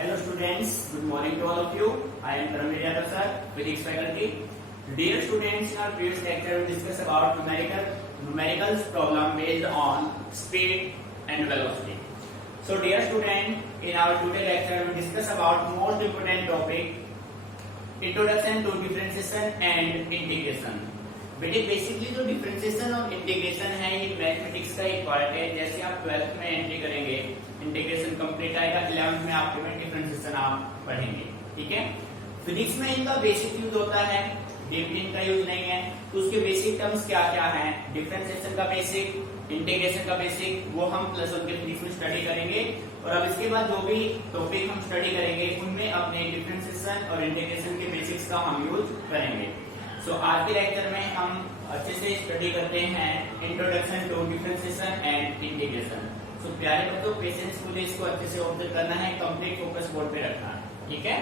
Hello students, good morning to all of you. I am Dharamveer Yadav sir, Physics faculty. Dear students, in our previous lecture we discussed about numericals problem based on speed and velocity. So dear student, in our today lecture we discuss about most important topic, introduction to differentiation and integration. बेटे basically जो differentiation और integration है ये mathematics का एक part है। जैसे आप 12th में एंट्री करेंगे इंटीग्रेशन कंप्लीट आएगा, 11th में आपके में डिफरेंशिएशन आप पढ़ेंगे, ठीक है। फिजिक्स में इनका बेसिक यूज होता है, डीप इनका यूज नहीं है। तो उसके बेसिक टर्म्स क्या क्या हैं, डिफरेंशिएशन का बेसिक, इंटीग्रेशन का बेसिक, वो हम प्लस वन के फिजिक्स में स्टडी करेंगे। और अब इसके बाद जो भी टॉपिक हम स्टडी करेंगे उनमें अपने डिफरेंशिएशन और इंटीग्रेशन के बेसिक्स का हम यूज करेंगे। सो आज के लेक्चर में हम अच्छे से स्टडी करते हैं introduction to differentiation and integration. So प्यारे बच्चों, पेशेंसफुली इसको अच्छे से ऑब्जर्व करना है, कंप्लीट फोकस बोर्ड पे रखना है, ठीक है।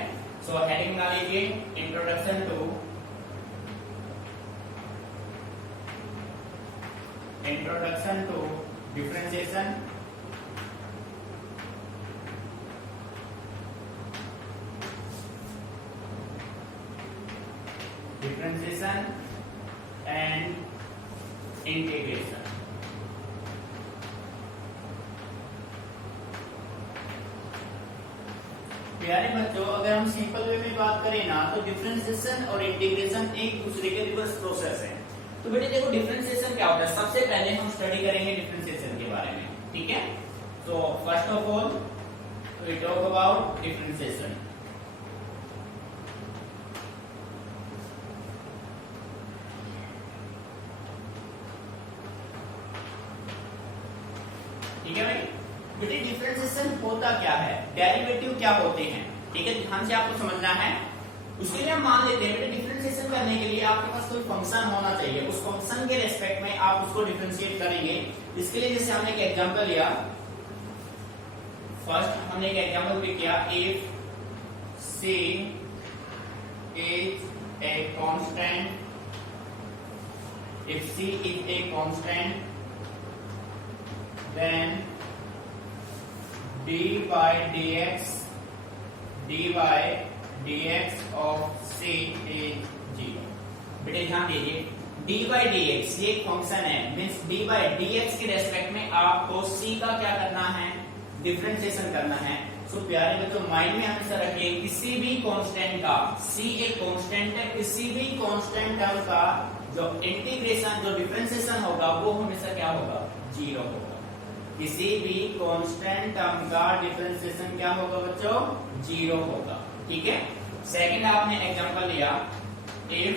सो हेडिंग बना लीजिए, introduction to differentiation and integration. प्यारे बच्चों, अगर हम सिंपल वे में बात करें ना तो डिफरेंशिएशन और इंटीग्रेशन एक दूसरे के रिवर्स प्रोसेस है। तो बेटे देखो डिफरेंशिएशन क्या होता है, सबसे पहले हम स्टडी करेंगे डिफरेंशिएशन के बारे में, ठीक है। तो first of all we talk about differentiation. ठीक है भाई, बेटे डिफरेंशिएशन होता क्या है, डेरिवेटिव क्या होते हैं, ठीक है, ध्यान से आपको समझना है। उसके लिए हम मान लेते हैं बेटे डिफरेंशिएशन करने के लिए आपके पास कोई फंक्शन होना चाहिए, उस फंक्शन के रेस्पेक्ट में आप उसको डिफरेंशिएट करेंगे। इसके लिए जैसे हमने एक एग्जांपल लिया, फर्स्ट हमने एक एग्जांपल भी किया, if c is a constant, if c is a constant then dy dx of c is 0। बेटे ध्यान दीजिए, dy dx ये एक फंक्शन है, मींस dy dx के रेस्पेक्ट में आपको c का क्या करना है, डिफरेंशिएशन करना है। सो प्यारे बच्चों माइंड में हमेशा रखिए, किसी भी कांस्टेंट का, c एक कांस्टेंट है, किसी भी कांस्टेंट टर्म का जो इंटीग्रेशन जो डिफरेंशिएशन होगा वो हमेशा क्या होगा, 0 होगा। किसी भी कांस्टेंट टर्म का डिफरेंशिएशन क्या होगा बच्चों, 0 होगा, ठीक है। सेकंड आपने एग्जांपल लिया, if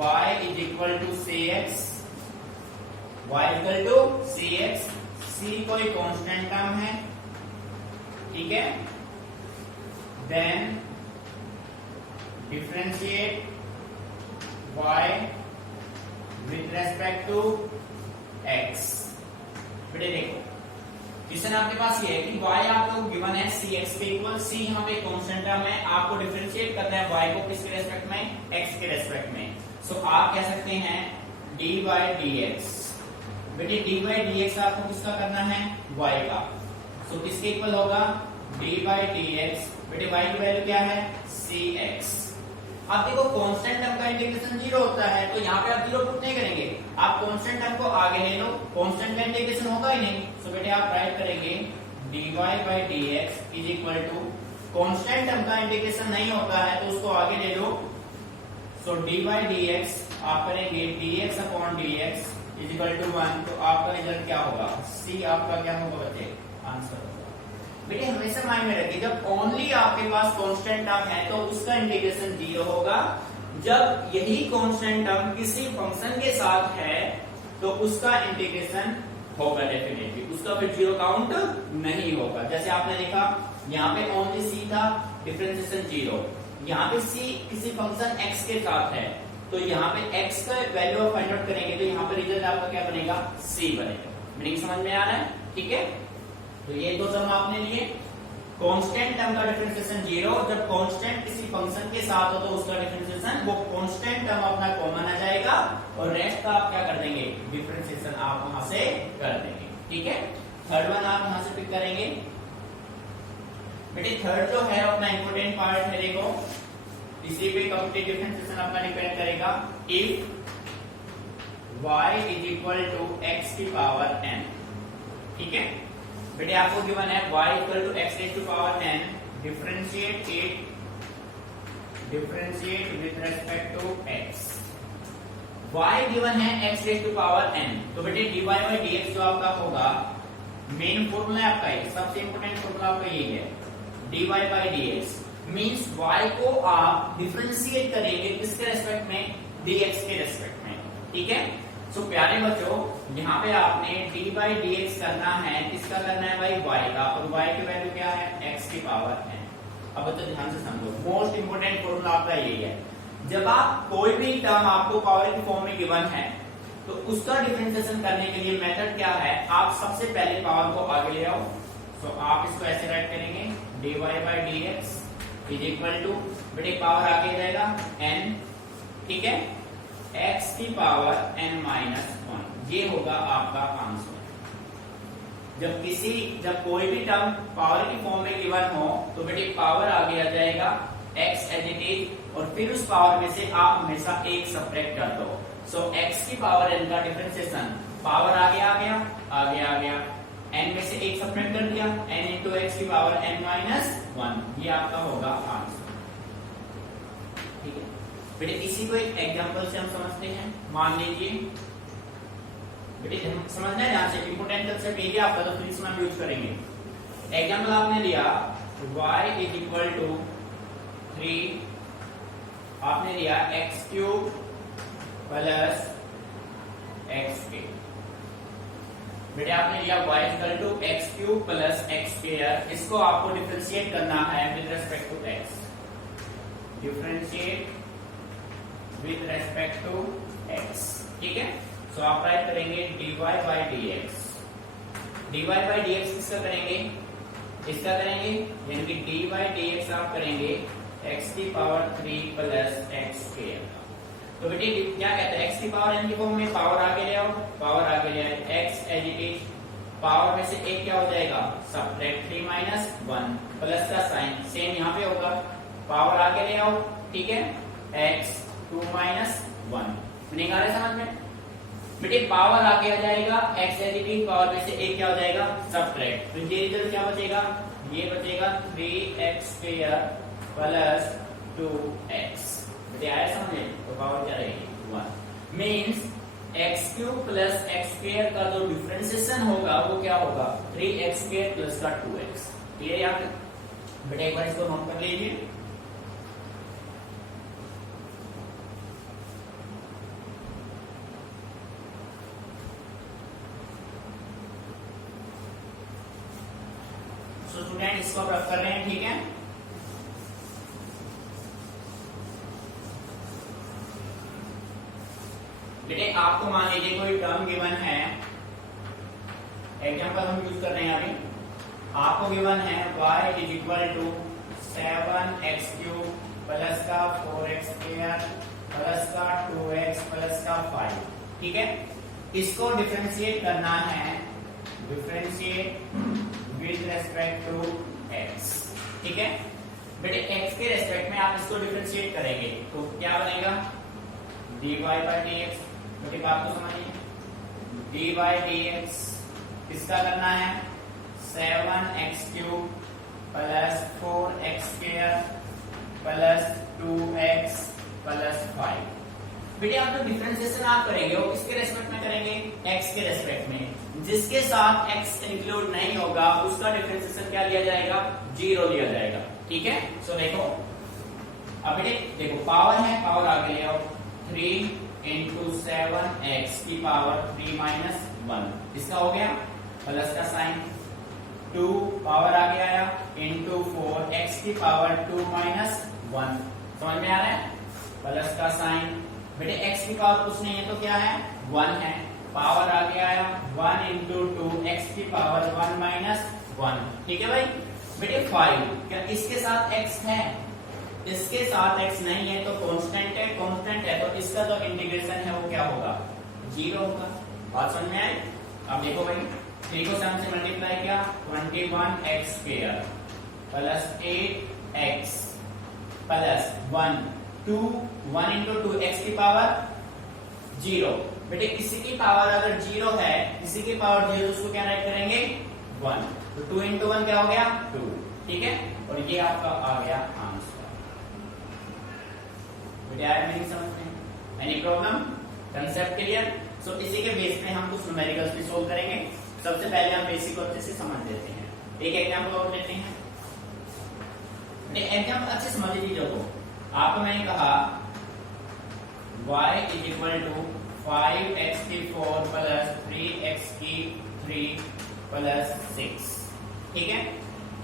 y is equal to cx, y equal to cx, c कोई कांस्टेंट टर्म है, ठीक है, then differentiate y with respect to x। बेटे देखो क्वेश्चन आपके पास ये है कि y आपको गिवन है cx के इक्वल, c यहाँ पे कांस्टेंट टर्म है, आपको डिफरेंशिएट करना है y को किसके रेस्पेक्ट में, x के रेस्पेक्ट में। सो आप कह सकते हैं dy dx। बेटे dy dx आपको किसका करना है, y का। सो किसके इक्वल होगा, dy dx। बेटे y की वैल्यू क्या है, cx। अब देखो कांस्टेंट टर्म का इंटीग्रेशन 0 होता है, तो यहाँ पे आप 0 पुट नहीं करेंगे, आप कांस्टेंट टर्म को आगे ले लो, कांस्टेंट का इंटीग्रेशन होगा ही नहीं। सो बेटे आप राइट करेंगे dy dx is equal to, constant term का इंटीग्रेशन नहीं होता है तो उसको आगे ले लो। सो dy dx आप करेंगे dx upon dx is equal to 1, तो आपका रिजल्ट क्या होगा, c आपका क्या होगा बच्चे, आंसर होगा। बेटे हमेशा माइंड में रखिए, जब ओनली आपके पास कांस्टेंट टर्म है तो उसका इंटीग्रेशन 0 होगा, जब यही कांस्टेंट टर्म किसी फंक्शन के साथ है तो उसका इंटीग्रेशन होगा डेफिनेटली, उसका फिर 0 काउंट नहीं होगा। जैसे आपने देखा यहाँ पे ओनली c था, डिफरेंशिएशन 0, यहाँ पे c किसी फंक्शन x के साथ है तो यहाँ पे x का वैल्यू फाइंड आउट करेंगे तो यहाँ पे रिजल्ट आपका क्या बनेगा, c बनेगा। मीनिंग समझ में आ रहा है, ठीक है। तो ये दो टर्म आपने लिए, कांस्टेंट टर्म का डिफरेंशिएशन 0, जब कांस्टेंट किसी फंक्शन के साथ हो तो उसका डिफरेंशिएशन वो कांस्टेंट टर्म अपना कॉमन आ जाएगा और रेस्ट का आप क्या कर देंगे, डिफरेंशिएशन आप वहां से कर देंगे। ठीक है, थर्ड वन आप यहां से पिक करेंगे। बेटे थर्ड जो है अपना इंपोर्टेंट पार्ट है, देखो इसी पे कंप्लीट डिफरेंशिएशन अपना डिपेंड करेगा। If y is equal to x की पावर n, ठीक है बेटे आपको गिवन है y equal to x raise to power n, differentiate with respect to x। y given है x raise to power n, तो बेटे dy बाय dx जो आपका होगा, मेन फॉर्मूला आपका है, सबसे इंपोर्टेंट फॉर्मूला आपका यही है, dy by dx means y को आप डिफरेंशिएट करेंगे किसके रेस्पेक्ट में, dx के रेस्पेक्ट में, ठीक है। सो प्यारे बच्चों यहाँ पे आपने dy बाई dx करना है, किसका करना है भाई, y का, और y की वैल्यू क्या है, x की पावर n। अब तो ध्यान से समझो, मोस्ट इंपोर्टेंट फॉर्मूला आपका यही है, जब आप कोई भी टर्म आपको पावर की फॉर्म में गिवन है तो उसका डिफरेंशिएशन करने के लिए मेथड क्या है, आप सबसे पहले पावर को आगे ले आओ। सो आप इसको ऐसे राइट करेंगे, dy by dx is equal to, बेटे पावर आगे जाएगा n, ठीक है, x की पावर n माइनस 1, ये होगा आपका आंसर। जब कोई भी टर्म पावर की फॉर्म में गिवन हो तो बेटे पावर आगे आ जाएगा x एज इट इज, और फिर उस पावर में से आप हमेशा एक सब्ट्रैक्ट कर दो। सो x की पावर n का डिफरेंशिएशन, पावर आगे आ गया, n में से एक सब्ट्रैक्ट कर दिया, n इंटू एक्स की पावर n माइनस 1, ये आपका होगा आंसर, ठीक है बेटे। इसी को एक एग्जांपल से हम समझते हैं। मान लीजिए बेटे समझना है ध्यान से, इंपोर्टेंट कंसेप्ट ये आपका, तो फिजिक्स में हम यूज करेंगे। एग्जांपल आपने लिया y इज इक्वल टू 3, आपने लिया x क्यूब प्लस x², बेटे आपने लिया y equal to x cube plus x², इसको आपको डिफरेंशिएट करना है with respect to x, differentiate with respect to x, ठीक है। सो आप राइट करेंगे dy by dx, dy by dx किसका करेंगे, इसका करेंगे, यानी कि dy बाई dx आप करेंगे x की पावर 3 प्लस x²। तो बेटे क्या कहते हैं, x की पावर n की फॉर्म में पावर आगे ले आओ, पावर आगे ले आए, x as it is, power में से एक क्या हो जाएगा, सब्ट्रैक्ट 3 माइनस 1, प्लस का साइन सेम यहाँ पे होगा, पावर आगे ले आओ, ठीक है, x 2 माइनस 1, मीनिंग आ रहा है समझ में बेटे, पावर आगे आ जाएगा, x as it is, power में से एक क्या हो जाएगा, सब्ट्रैक्ट, तो ये रिजल्ट क्या बचेगा, ये बचेगा 3x² प्लस 2x, बेटे आया समझे, तो पावर क्या रहेगी 1, मींस x³ प्लस x² का जो डिफरेंशिएशन होगा वो क्या होगा, 3x² प्लस का 2x, क्लियर याद है बेटे, एक बार इसको नोट कर लीजिए। तो स्टूडेंट इसको आप रख कर रहे हैं, ठीक है। बेटे आपको मान लीजिए कोई टर्म गिवन है, एग्जांपल हम यूज कर रहे हैं अभी, आपको गिवन है y is equal to 7x³ plus का 4x² प्लस का 2x प्लस का 5, ठीक है। इसको डिफरेंशिएट करना है, differentiate with respect to x, ठीक है बेटे। x के रेस्पेक्ट में आप इसको डिफरेंशिएट करेंगे तो क्या बनेगा, dy बाई dx, बेटे बात को समझिए, dy बाई dx किसका करना है, 7x³ plus 4x² plus 2x plus 5, बेटे आप जो डिफरेंशिएशन आप करेंगे वो किसके रेस्पेक्ट में करेंगे, x के रेस्पेक्ट में, जिसके साथ x इंक्लूड नहीं होगा उसका डिफरेंशिएशन क्या लिया जाएगा, 0 लिया जाएगा, ठीक है। सो देखो अब बेटे देखो, पावर है, पावर आगे ले आओ, 3 इंटू 7x की पावर 3 माइनस 1, इसका हो गया, प्लस का साइन, 2 पावर आगे आया, इंटू 4x की पावर 2 माइनस 1, समझ में आ रहा है, प्लस का साइन, बेटे x की पावर कुछ नहीं है तो क्या है, 1 है, पावर आगे आया, 1 इंटू 2 x की पावर 1 माइनस 1, ठीक है भाई बेटे। 5 क्या इसके साथ x है, इसके साथ x नहीं है तो कांस्टेंट है, कांस्टेंट है तो इसका जो इंटीग्रेशन है वो क्या होगा, 0 होगा, बात समझ में आई। अब देखो भाई 3 को 7 से मल्टीप्लाई किया, 21x², plus 8x plus 1 2 1 into 2x की पावर 0। बेटे किसी की पावर अगर 0 है, किसी की पावर 0, उसको क्या राइट करेंगे 1, तो 2 इंटू 1 क्या हो गया 2, ठीक है। और ये आपका आ गया आंसर। बेटे आया मेरी समझ में? Any problem? Concept clear? So इसी के बेस पे हम कुछ न्यूमेरिकल्स भी सोल्व करेंगे। सबसे पहले हम बेसिक को अच्छे से समझ लेते हैं। एक एग्जांपल और लेते हैं। एग्जांपल अच्छे समझ लीजिए। को आपको मैंने कहा y is equal to 5x की 4 प्लस 3x की 3 प्लस 6, ठीक है।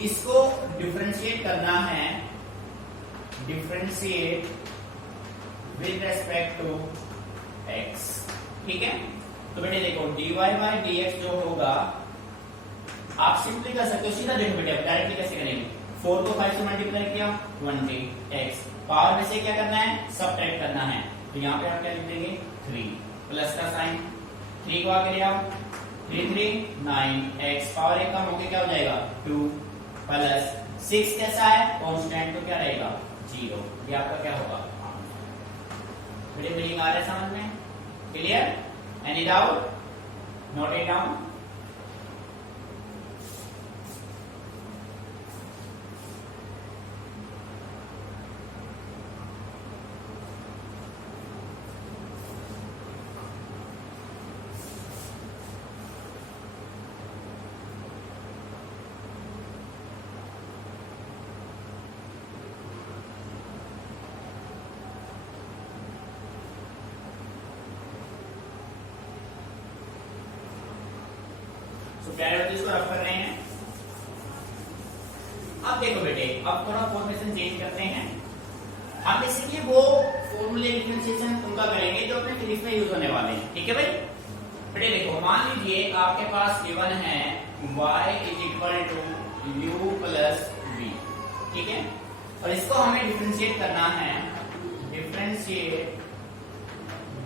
इसको डिफरेंशिएट करना है, differentiate with respect to x, ठीक है। तो बेटे देखो dy बाई dx जो होगा, आप सिंपली कर सकते हो, सीधा देखो बेटे डायरेक्टली कैसे करेंगे। 4 को 5 से मल्टीप्लाई किया 20x, पावर में से क्या करना है सबट्रैक्ट करना है, तो यहाँ पे आप क्या लिख देंगे 3 प्लस का साइन, 3 को आगे ले आओ 3 3 9x, पावर एक कम होके क्या हो जाएगा 2 प्लस 6 कैसा है कांस्टेंट, तो क्या रहेगा 0। ये आपका क्या होगा बेटे मीनिंग आ रहा है समझ में? Clear? Any doubt? Note it down. Priorities को रख कर रहे हैं। अब देखो बेटे, अब थोड़ा फॉर्मेशन चेंज करते हैं। हम बेसिकली वो फॉर्मूले डिफरेंशिएशन उनका करेंगे जो अपने फिजिक्स में यूज होने वाले हैं, ठीक है भाई। बेटे देखो मान लीजिए आपके पास गिवन है y is equal to u plus v, ठीक है। और इसको हमें डिफरेंशिएट करना है, differentiate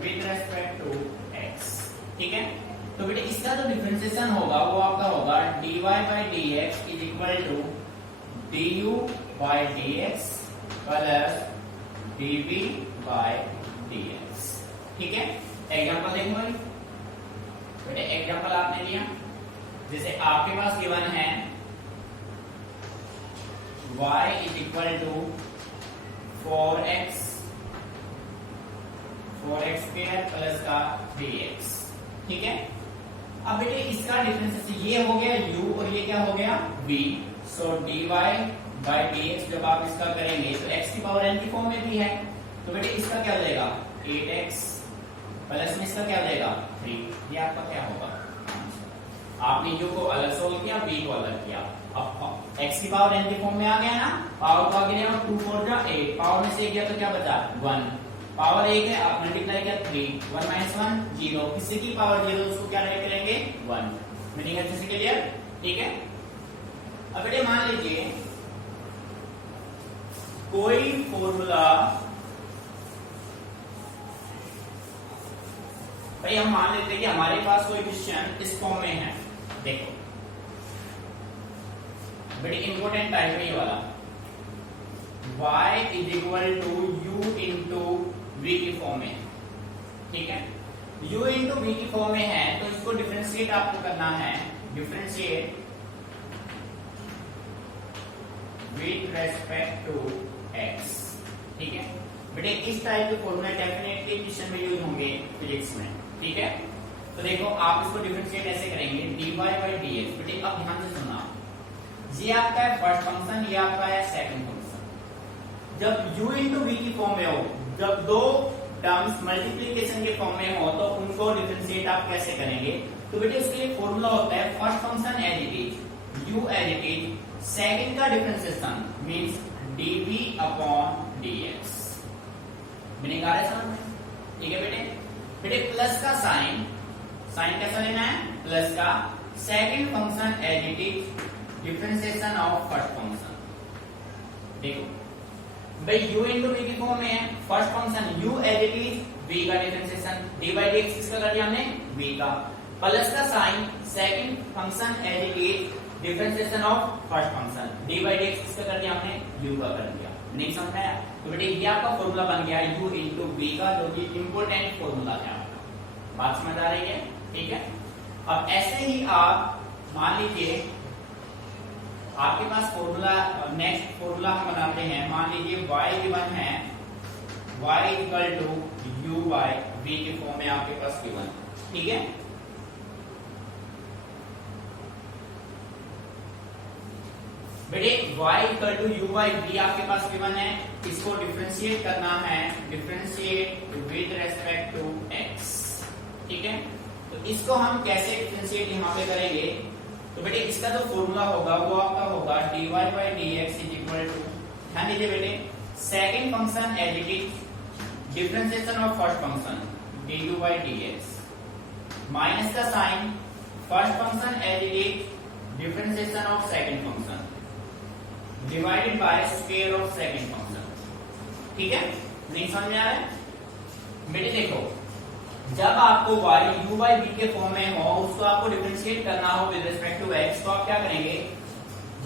with respect to x, ठीक है। तो बेटे इसका जो डिफरेंशिएशन होगा वो आपका होगा dy by dx is equal to du by dx plus dv by dx, ठीक है। एग्जांपल देखो भाई, बेटे एग्जांपल आपने लिया, जैसे आपके पास गिवन है y is equal to 4x square plus का 3x, ठीक है। अब बेटे इसका डिफरेंशिएशन ये हो गया u और ये क्या हो गया v, so dy by dx जब आप इसका करेंगे तो x की पावर n की फॉर्म में भी है, तो बेटे इसका क्या हो जाएगा 8x प्लस में इसका क्या हो जाएगा 3। ये आपका क्या होगा, आपने u को अलग सोल्व किया, v को अलग किया। अब x की पावर n की फॉर्म में आ गया ना, पावर को आगे ले आओ 2 4 जा 8, पावर में से गया तो क्या बचा 1, पावर 1 है, आप मल्टीप्लाई किया 3, 1 माइनस 1 0, किसी की पावर 0 उसको क्या राइट करेंगे 1। मीनिंग अच्छे से क्लियर, ठीक है। अब बेटे मान लीजिए कोई फॉर्मूला, भाई हम मान लेते हैं कि हमारे पास कोई क्वेश्चन इस फॉर्म में है। देखो बेटे इंपॉर्टेंट टाइप है ये वाला, y is equal to u into v की फॉर्म में, ठीक है। u इंटू v की फॉर्म में है तो इसको डिफरेंशिएट आपको करना है, differentiate with respect to x, ठीक है। बेटे इस टाइप के फॉर्मूले डेफिनेटली क्वेश्चन में यूज होंगे फिजिक्स में, ठीक है। तो देखो आप इसको डिफरेंशिएट ऐसे करेंगे dy बाई dx। बेटे अब ध्यान से सुनना, ये आपका है फर्स्ट फंक्शन, ये आपका है सेकंड फंक्शन। जब u इंटू v की फॉर्म में हो, जब दो टर्म्स मल्टीप्लिकेशन के फॉर्म में हो तो उनको डिफरेंशिएट आप कैसे करेंगे, तो बेटे उसके लिए फॉर्मूला होता है first function as it is u as it is, second का differentiation means dv upon dx। Meaning आ रहा है समझ में, ठीक है बेटे। बेटे प्लस का साइन, साइन कैसा लेना है प्लस का, second function as it is, differentiation of first function. देखो भाई u इंटू v की फॉर्म में है, first function u as it is, v का डिफरेंशिएशन d बाई dx किसका कर दिया हमने v का, प्लस का sign, second function as it is, differentiation of first function d by d x किसका कर दिया हमने, u का कर दिया। नहीं समझ में आया? तो बेटे ये आपका फॉर्मूला बन गया u इंटू v का, जो कि इंपोर्टेंट फॉर्मूला है आपका। बात समझ आ रही है? ठीक है। अब ऐसे ही आप मान लीजिए आपके पास फॉर्मूला, नेक्स्ट फॉर्मूला हम बनाते हैं। मान लीजिए y गिवन है, y equal to u by v के फॉर्म में आपके पास गिवन। ठीक है। बेटे y equal to u by v आपके पास गिवन है, इसको डिफरेंशिएट करना है, differentiate with respect to x। ठीक है। तो इसको हम कैसे डिफरेंशिएट यहाँ पे करेंगे, तो बेटे इसका जो फॉर्मूला होगा वो आपका होगा dy by dx is equal to, ध्यान दीजिए बेटे, second function as it is differentiation of first function du by dx minus का sign first function as it is differentiation of second function divided by square of second function. ठीक है। नहीं समझ में आ रहा है? बेटे देखो, जब आपको y u बाई v के फॉर्म में हो, उसको आपको डिफरेंशिएट करना हो विद रिस्पेक्ट टू x, तो आप क्या करेंगे,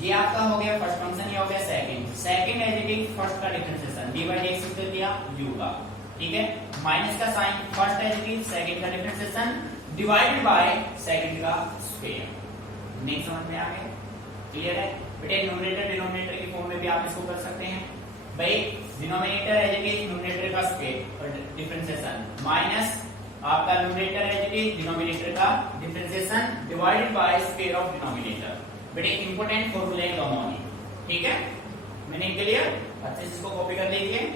ये आपका हो गया फर्स्ट फंक्शन, ये हो गया second, second as it is first का डिफरेंशिएशन dy बाई dx किसने दिया, u का। ठीक है। माइनस का sign first as it is second का डिफरेंशिएशन डिवाइडेड बाय सेकंड का स्क्वायर। नहीं समझ में आ गया? क्लियर है? बेटे न्यूमरेटर डिनोमिनेटर की फॉर्म में भी आप इसको कर सकते हैं। भाई denominator as it is numerator का स्क्वायर और डिफरेंशिएशन माइनस आपका numerator as it is denominator का differentiation divided by square of denominator. बेटे इंपोर्टेंट फॉर्मूले दोनों ही। ठीक है। Meaning clear? अच्छे से इसको कॉपी कर लीजिए।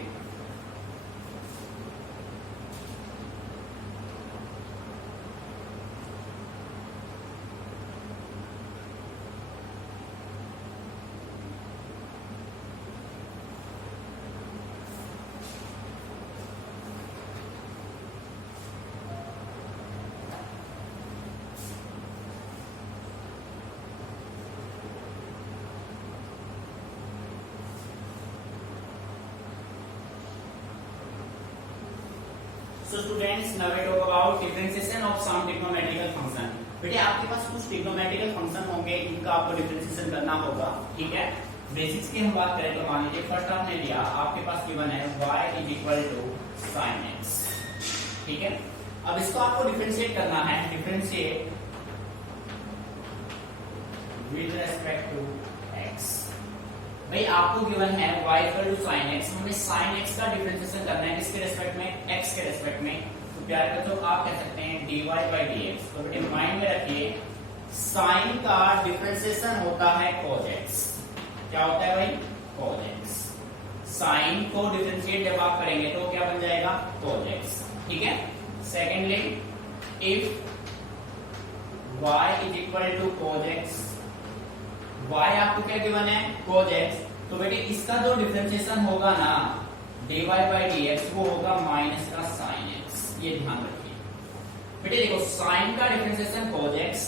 So students, now we talk about differentiation of some trigonometrical function। बेटे आपके पास कुछ trigonometrical function होंगे, इनका आपको differentiation करना होगा। ठीक है। बेसिक्स की हम बात करें तो मान लीजिए फर्स्ट आपने लिया, आपके पास गिवन है y is equal to sin x। ठीक है। अब इसको आपको डिफरेंशिएट करना है, differentiate with respect to x। भाई आपको गिवन है y equal to sin x, हमें sin x का डिफरेंशिएशन करना है किसके रेस्पेक्ट में, x के रेस्पेक्ट में। तो प्यारे बच्चों आप कह सकते हैं dy बाई dx। तो बेटे माइंड में रखिए, sin का डिफरेंशिएशन होता है cos x। क्या होता है भाई, cos x। sin को डिफरेंशिएट जब आप करेंगे तो क्या बन जाएगा, cos x। ठीक है। Secondly if y is equal to cos x, y आपको क्या गिवन है, cos x, तो बेटे इसका जो डिफरेंशिएशन होगा ना dy बाई dx वो होगा माइनस का sin x। ये ध्यान रखिए बेटे। देखो sin का डिफरेंशिएशन cos x,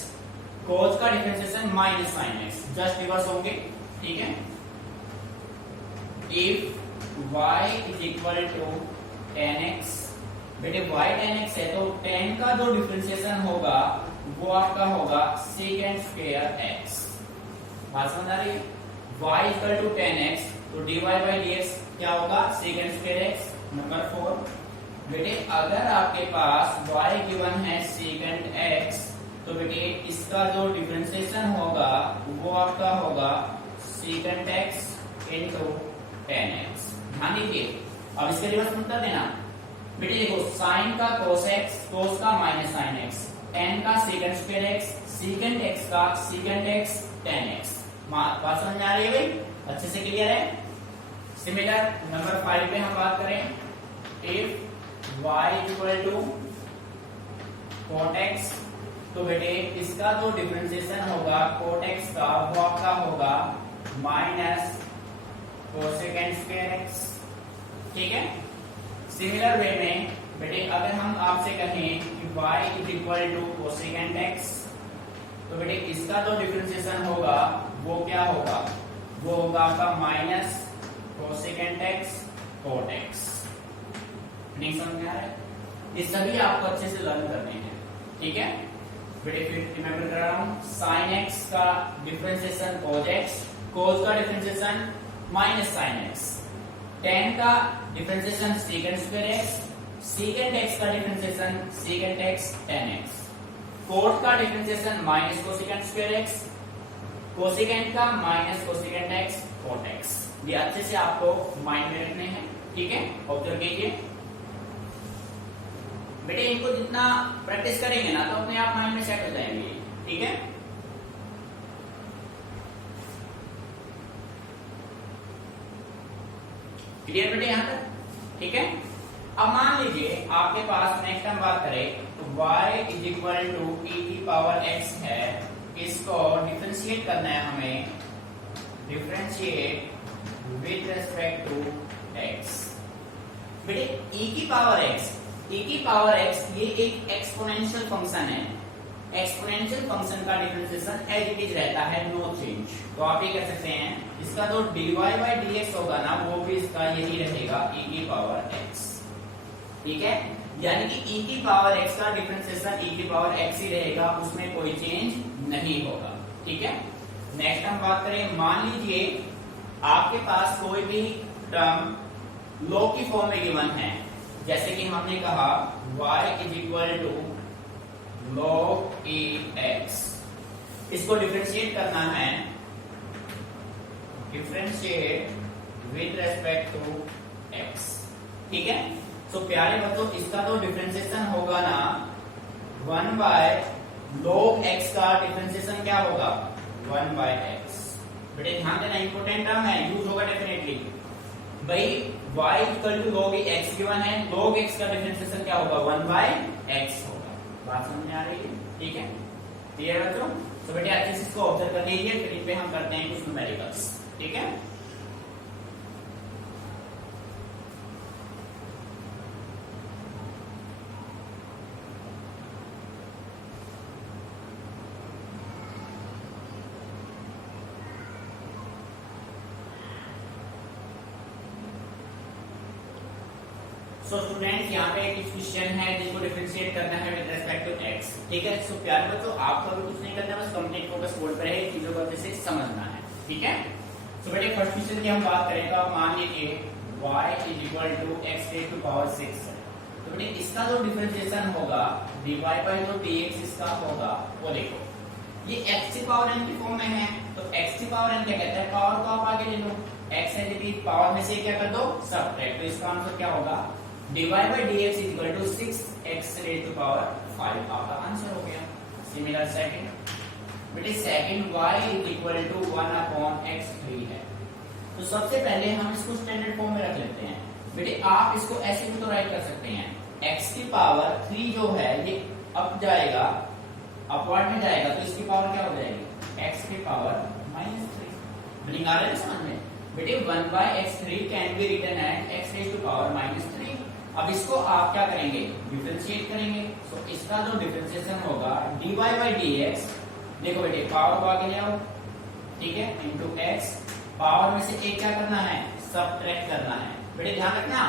cos का differentiation minus sin x, just reverse होंगे। ठीक है। If y is equal to tan x, बेटे y tan x है तो tan का जो डिफरेंशिएशन होगा वो आपका होगा secant square x। बात समझ आ रही है? y equal to tan x, तो dy बाई dx क्या होगा, secant square x। नंबर 4 बेटे अगर आपके पास y गिवन है secant x, तो बेटे इसका जो डिफरेंशिएशन होगा वो आपका होगा secant x into tan x। ध्यान दीजिए, अब इसके रिवर्स में कर देना। बेटे देखो sin का cos x, cos का माइनस sin x, tan का secant square x, secant x का secant x tan x। बात समझ में आ रही है भाई? अच्छे से क्लियर है? सिमिलर नंबर 5 पे हम बात करें, if y equal to cot x, तो बेटे इसका जो डिफरेंशिएशन होगा cot x का वो आपका होगा माइनस cosecant square x। ठीक है। सिमिलर वे में बेटे अगर हम आपसे कहें कि y is equal to cosecant x, तो बेटे इसका जो डिफरेंशिएशन होगा वो क्या होगा, वो होगा आपका minus cosecant x cot x। नहीं समझ में आ रहा है? ये सभी आपको अच्छे से लर्न करने हैं। ठीक है। बेटे फिर रिमेंबर कर रहा हूं, sin x का डिफरेंशिएशन cos x, cos का differentiation minus sin x, tan का differentiation secant square x, secant x का differentiation secant x tan x, cot का differentiation minus cosecant square x, cosecant का minus cosecant x cot x। ये अच्छे से आपको mind में रखने हैं, ठीक है। ऑब्जर्व कीजिए बेटे, इनको जितना प्रैक्टिस करेंगे ना तो अपने आप माइंड में सेट हो जाएंगे, ठीक है। क्लियर बेटे यहां तक, ठीक है। अब मान लीजिए आपके पास नेक्स्ट टाइम बात करें तो y is equal to e की पावर x है, इसको डिफरेंशिएट करना है हमें, differentiate with respect to x। बेटे e की पावर x ये एक एक्सपोनेंशियल फंक्शन है, एक्सपोनेंशियल फंक्शन का डिफरेंशिएशन एज इट इज रहता है, नो चेंज। तो आप ये कह सकते हैं इसका जो dy बाई dx होगा ना वो भी इसका यही रहेगा e की पावर x, ठीक है। यानी कि e की पावर x का डिफरेंशिएशन e की पावर x ही रहेगा, उसमें कोई चेंज नहीं होगा, ठीक है। नेक्स्ट हम बात करें, मान लीजिए आपके पास कोई भी टर्म लॉग की फॉर्म में गिवन है, जैसे कि हमने कहा y is equal to log e x, इसको डिफरेंशिएट करना है, differentiate with respect to x, ठीक है। तो प्यारे बच्चों इसका तो डिफरेंशिएशन होगा ना 1 बाय log x का डिफरेंशिएशन क्या होगा 1 बाय x। बेटे ध्यान देना, इंपोर्टेंट टर्म है, यूज होगा डेफिनेटली। भाई y equal to log x given है, log x का डिफरेंशिएशन क्या होगा 1 बाय x होगा। बात समझ में आ रही है, ठीक है। क्लियर बच्चों? तो बेटे अच्छे से इसको ऑब्जर्व कर लीजिए, फिर इन पे हम करते हैं कुछ न्यूमेरिकल्स, ठीक है। सो स्टूडेंट्स यहाँ पे एक क्वेश्चन है जिसको डिफरेंशिएट करना है विद रेस्पेक्ट टू x, ठीक है। सो प्यारे बच्चों आपको अभी कुछ नहीं करना, बस कंप्लीट फोकस बोर्ड पर है, चीजों को अच्छे से समझना है, ठीक है। सो बेटे फर्स्ट क्वेश्चन की हम बात करें तो आप मान लीजिए y is equal to x raise to power 6 है, तो बेटे इसका जो डिफरेंशिएशन होगा dy बाई जो dx इसका होगा वो देखो, ये x की पावर n की फॉर्म में है, तो x की पावर n क्या कहता है, पावर को आप आगे ले लो, x है यदि पावर में से क्या कर दो सबट्रैक्ट, तो इसका आंसर क्या होगा dy by dx is equal to 6x raised to power 5, आपका आंसर हो गया। सिमिलर सेकंड, बेटे second y is equal to 1 upon x3 है, तो सबसे पहले हम इसको स्टैंडर्ड फॉर्म में रख लेते हैं। बेटे आप इसको ऐसे भी तो राइट कर सकते हैं, x की पावर 3 जो है ये अप जाएगा, अपवर्ड में जाएगा, तो इसकी पावर क्या हो जाएगी x की पावर -3। बिलिंग आ रहा है समझ में? बेटे 1 by x3 can be written as x raised to power -3। अब इसको आप क्या करेंगे डिफरेंशिएट करेंगे, तो इसका जो डिफरेंशिएशन होगा dy by dx, देखो बेटे पावर को आगे ले आओ, ठीक है, इनटू x, पावर में से एक क्या करना है सबट्रैक्ट करना है। बेटे ध्यान रखना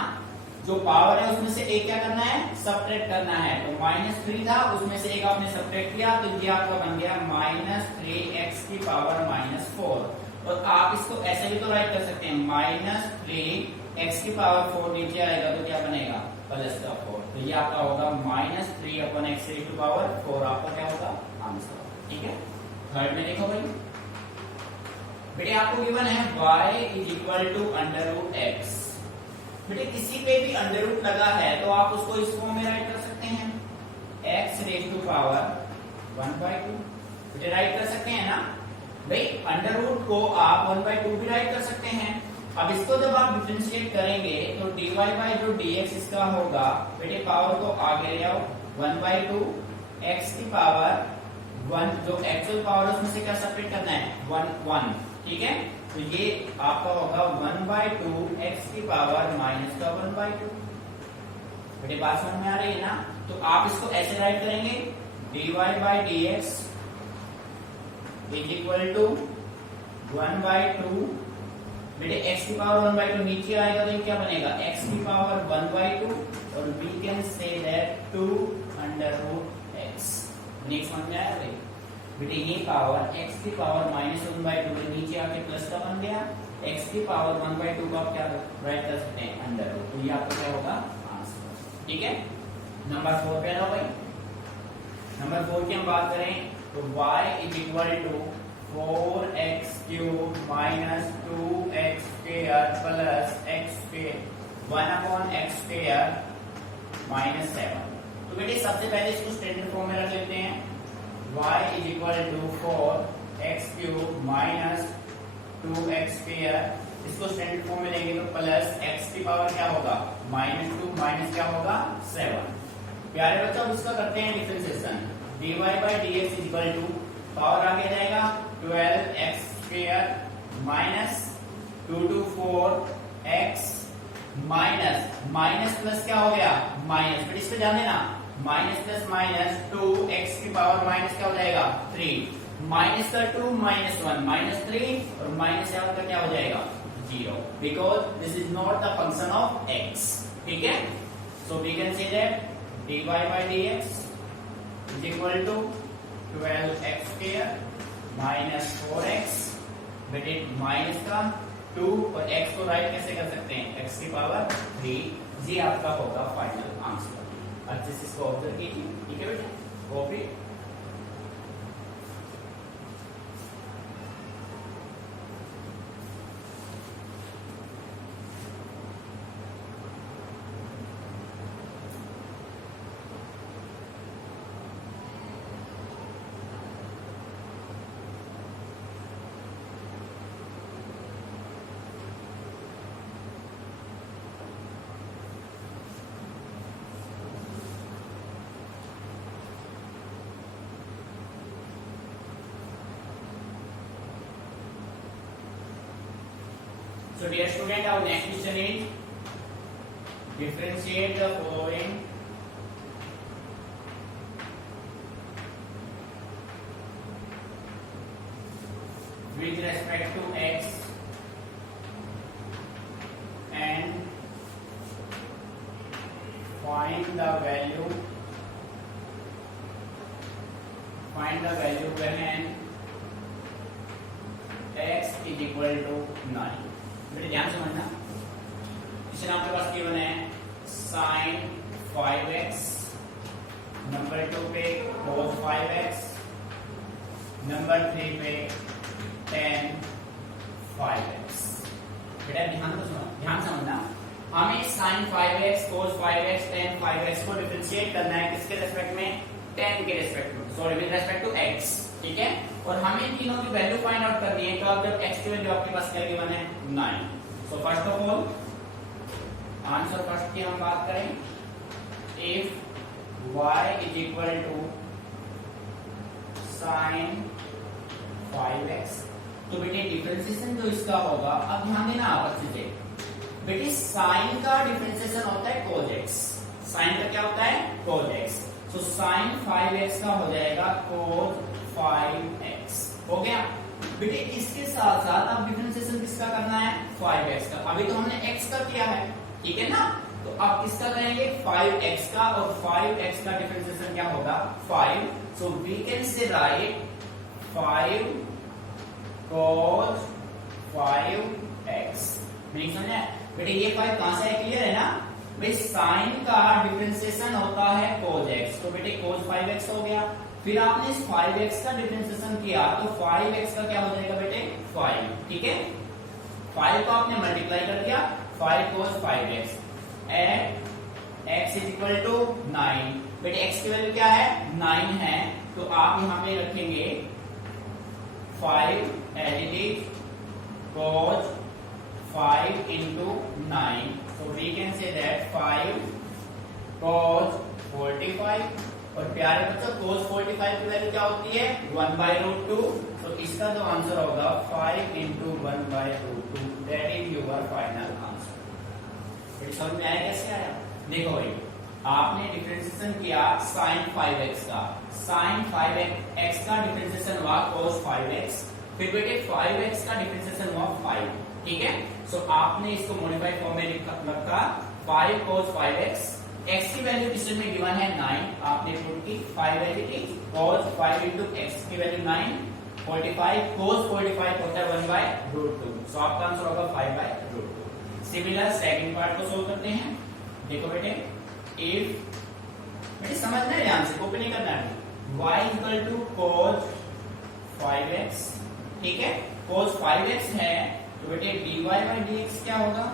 जो पावर है उसमें से एक क्या करना है सबट्रैक्ट करना है, तो -3 था उसमें से एक आपने सबट्रैक्ट किया तो ये आपका बन गया -3x की पावर -4। और आप इसको ऐसे भी तो राइट कर सकते हैं -3x की पावर 4 नीचे आएगा तो क्या बनेगा प्लस का 4, तो ये आपका होगा -3 अपन x की पावर 4, आपका क्या होगा आंसर, ठीक है। थर्ड में देखो भाई, बेटे आपको गिवन है y is equal to √x। बेटे किसी पे भी अंडर रूट लगा है तो आप उसको इस फॉर्म में राइट कर सकते हैं x रेज़ टू पावर 1/2, बेटे राइट कर सकते हैं ना भाई, अंडर रूट को आप 1/2 भी राइट कर सकते हैं। अब इसको जब आप डिफरेंशिएट करेंगे तो dy बाई जो dx इसका होगा, बेटे पावर को आगे ले आओ 1/2 x की पावर 1, जो एक्चुअल पावर उसमें से क्या सेपरेट करना है 1, ठीक है। तो ये आपका होगा 1/2 x की पावर -1/2। बेटे बात समझ में आ रही है ना? तो आप इसको ऐसे राइट करेंगे dy by dx is equal to 1/2, बेटे x की पावर 1/2 नीचे आएगा तो क्या बनेगा x की पावर 1/2, और we can say that 2 √x। Next समझ में आया भाई? बेटे ये पावर x की पावर -1/2 नीचे आके प्लस का बन गया, x की पावर 1/2 का आप क्या राइट कर सकते हैं अंडर रूट, तो ये आपका क्या होगा आंसर। ठीक है, नंबर 4 पे आओ भाई। नंबर 4 की हम बात करें तो y is equal to 4x cube minus 2x square plus x square 1/x square minus 7। तो बेटे सबसे पहले इसको स्टैंडर्ड फॉर्म में रख लेते हैं, y is equal to 4x cube minus 2x square, इसको स्टैंडर्ड फॉर्म में लेंगे तो प्लस x की पावर क्या होगा -2 माइनस क्या होगा 7। प्यारे बच्चों अब इसका करते हैं differentiation, dy by dx is equal to power आगे जाएगा 12x square minus 2 to 4x minus plus क्या हो गया माइनस, फिर इस पे ध्यान देना, माइनस प्लस माइनस 2x की पावर माइनस क्या हो जाएगा 3, माइनस का 2 -1 -3 और माइनस यहाँ का क्या हो जाएगा 0, because this is not the function of x। ठीक है, so we can say that dy by dx is equal to 12x square minus 4x, बेटे माइनस का 2 और x को राइट कैसे कर सकते हैं x की पावर 3, ये आपका होगा फाइनल आंसर। अच्छे से इसको ऑब्जर्व कीजिए। ठीक है बेटा, copy So dear student, our next question is differentiate the following with respect to x and find the value when x is equal to 9। बेटे ध्यान समझना, क्वेश्चन आपके पास गिवन है sin 5x, नंबर 2 पे cos 5x, नंबर 3 पे tan 5x। बेटा ध्यान समझना, हमें sin 5x, cos 5x, tan 5x को डिफरेंशिएट करना है किसके रेस्पेक्ट में, tan के रेस्पेक्ट में, sorry with respect to x। ठीक है, और हमें तीनों की वैल्यू फाइंड आउट करनी है, तो अब जब x की वैल्यू आपके पास क्या गिवन है 9। So first of all answer first की हम बात करें, if y is equal to sin 5x, तो बेटे डिफरेंशिएशन जो इसका होगा, अब ध्यान देना आप अच्छे से बेटे, साइन का डिफरेंशिएशन होता है cos x, साइन का क्या होता है cos x, तो sin 5x का हो जाएगा cos 5x। हो गया बेटे, इसके साथ साथ अब डिफरेंशिएशन किसका करना है 5x का, अभी तो हमने x का किया है, ठीक है ना, तो अब किसका करेंगे 5x का, और 5x का डिफरेंशिएशन क्या होगा 5, so we can say write 5 cos 5x। Meaning समझे बेटे, ये 5 कहां से है, क्लियर है ना भाई, साइन का डिफरेंशिएशन होता है cos x, तो बेटे cos 5x हो गया, फिर आपने इस 5x का डिफरेंशिएशन किया तो 5x का क्या हो जाएगा बेटे 5। ठीक है, 5 को आपने मल्टीप्लाई कर दिया, 5 cos 5x at x is equal to 9। बेटे x की वैल्यू क्या है 9 है, तो आप यहां पे रखेंगे 5 as it is cos 5 into 9, so we can say that 5 cos 45, और प्यारे बच्चों cos 45 की वैल्यू क्या होती है 1/√2, तो इसका जो आंसर होगा 5 into 1/√2, that is your final answer. समझ में आया कैसे आया? देखो भाई, आपने डिफरेंशिएशन किया sin 5x का, sin 5x का डिफरेंशिएशन हुआ cos 5x, फिर बेटे 5x का डिफरेंशिएशन हुआ 5। ठीक है, सो आपने इसको मॉडिफाइड फॉर्म में रखा 5 cos 5x x की वैल्यू क्वेश्चन में गिवन है 9, आपने पुट की 5 as it is, cos 5 into x की वैल्यू 9, 45 cos 45 होता है 1/√2, सो आपका आंसर होगा 5/√2। सिमिलर सेकंड पार्ट को सोल्व करते हैं। देखो बेटे, इफ बेटे समझना है ध्यान से, कॉपी नहीं करना है। y equal to cos 5x, ठीक है, cos 5x है तो बेटे dy/dx क्या होगा,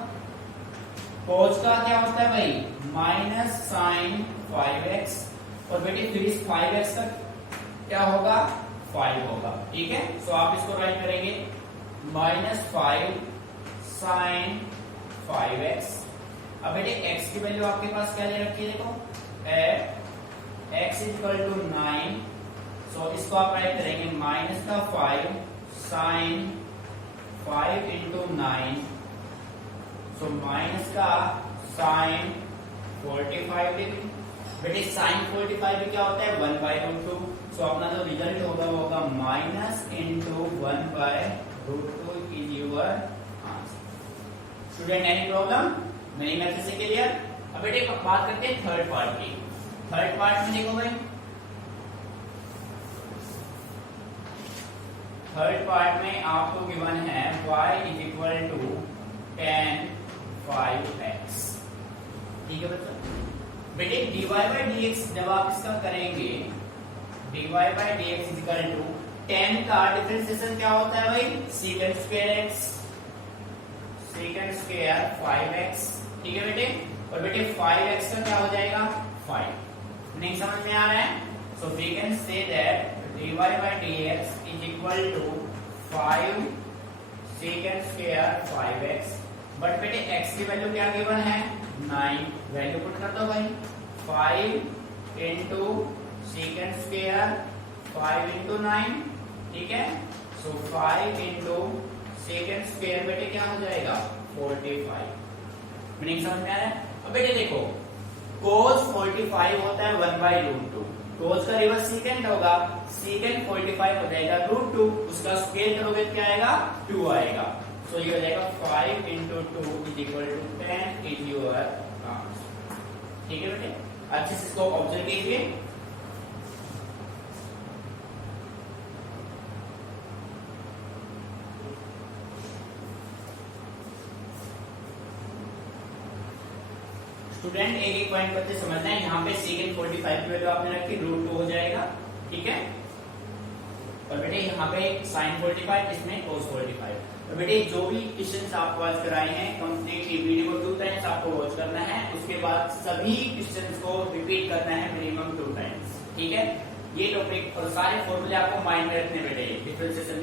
cos का क्या होता है भाई माइनस sin 5x, और बेटे फिर इस 5x का क्या होगा 5 होगा, ठीक है। सो आप इसको राइट करेंगे -5 sin 5x। अब बेटे x की वैल्यू आपके पास क्या ले रखी है, देखो x इक्वल टू 9, सो इसको आप राइट करेंगे -5 sin 5 into 9, सो माइनस का sin 45 डिग्री। बेटे sin 45 भी क्या होता है 1/√2, सो अपना जो रिजल्ट होगा वो होगा minus into 1/√2 is your answer. Student any problem, नहीं मैथ से क्लियर। अब बेटे बात करते हैं थर्ड पार्ट की। थर्ड पार्ट में देखो भाई, थर्ड पार्ट में आपको गिवन है y is equal to tan 5x, ठीक है बच्चों। बेटे dy/dx जब आप इसका करेंगे, dy/dx is equal to tan का डिफरेंशिएशन क्या होता है भाई secant square x, secant square 5x, ठीक है बेटे। और बेटे 5x का क्या हो जाएगा 5, नहीं समझ में आ रहा है, so we can say that dy/dx is equal to 5 secant square 5x, but बेटे x की वैल्यू क्या गिवन है 9, वैल्यू पुट कर दो भाई 5 into secant square 5 into 9, ठीक है। सो 5 into secant square बेटे क्या हो जाएगा 45, मीनिंग समझ में आ रहा है। अब बेटे देखो cos 45 होता है 1/√2, cos का रिवर्स secant होगा, secant 45 हो जाएगा √2, उसका स्क्वायर करोगे तो क्या आएगा 2 आएगा, सो ये हो जाएगा 5 into 2 is equal to 10 is your answer, ठीक है बेटे। अच्छे से इसको ऑब्जर्व कीजिए। स्टूडेंट एक एक पॉइंट बच्चे समझना है, यहाँ पे secant 45 की वैल्यू आपने रखी √2 हो जाएगा, ठीक है। और बेटे यहाँ पे sin 45, इसमें cos 45। तो बेटे जो भी क्वेश्चंस आपको आज कराए हैं कंप्लीटली वीडियो को 2 टाइम्स आपको वॉच करना है, उसके बाद सभी क्वेश्चंस को रिपीट करना है मिनिमम 2 टाइम्स, ठीक है। ये टॉपिक और सारे फॉर्मूले आपको माइंड में रखने बेटे, डिफरेंशिएशन